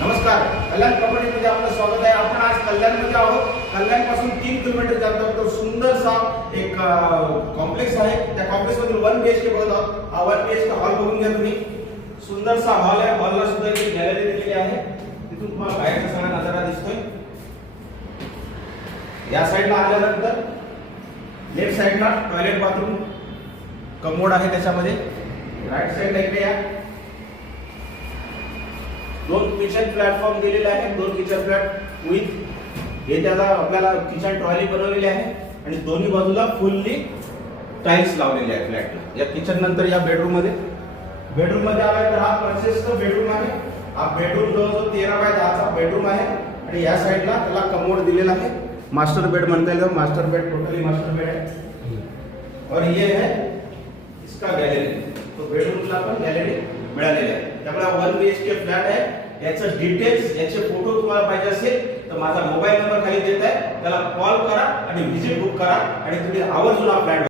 नमस्कार, कल्याण प्रॉपर्टीमध्ये आपलं स्वागत आहे। आपण आज कल्याणमध्ये आहोत। कल्याण पासून 3 किलोमीटर अंतरावर सुंदरसा एक कॉम्प्लेक्स आहे। त्या कॉम्प्लेक्स मधील 1 बीएचके बघत आहोत। हा 1 बीएचके हॉल बघून घ्या तुम्ही। सुंदरसा हॉल आहे। हॉलला सुद्धा एक गॅलरी दिलेली आहे। तिथून तुम्हाला बाहेरचा सगळा नजारा दिसतोय। या साइडला आल्यानंतर लेफ्ट साइडला टॉयलेट बाथरूम कमोड आहे त्याच्यामध्ये। राइट साइडला इकडे या 2 किचन प्लॅटफॉर्म दिलेले आहेत। 2 किचन फ्लॅट विथ हे त्याला आपल्याला किचन ट्रॉली बनवलेली आहे आणि दोन्ही बाजूला फुल्ली टाइल्स लावलेले आहेत फ्लॅटला। या किचन नंतर या बेडरूम मध्ये आला तर हा परचेसचा बेडरूम आहे। हा बेडरूम जो 13 बाय 10 चा बेडरूम आहे आणि या साइडला त्याला कमोड दिलेला आहे। मास्टर बेड म्हणता येईल। Master bed totally master bed है और ये है इसका गैलरी। तो बेडरूमला पण गॅलरी मिळालेली आहे। त्यामुळे 1 बीएचके फ्लॅट आहे। याचं डिटेल्स याचे फोटो तुम्हाला पाहिजे असेल तर माझा मोबाईल नंबर खाली देत आहे, त्याला कॉल करा आणि व्हिजिट बुक करा आणि तुम्ही आवर्जून हा फ्लॅट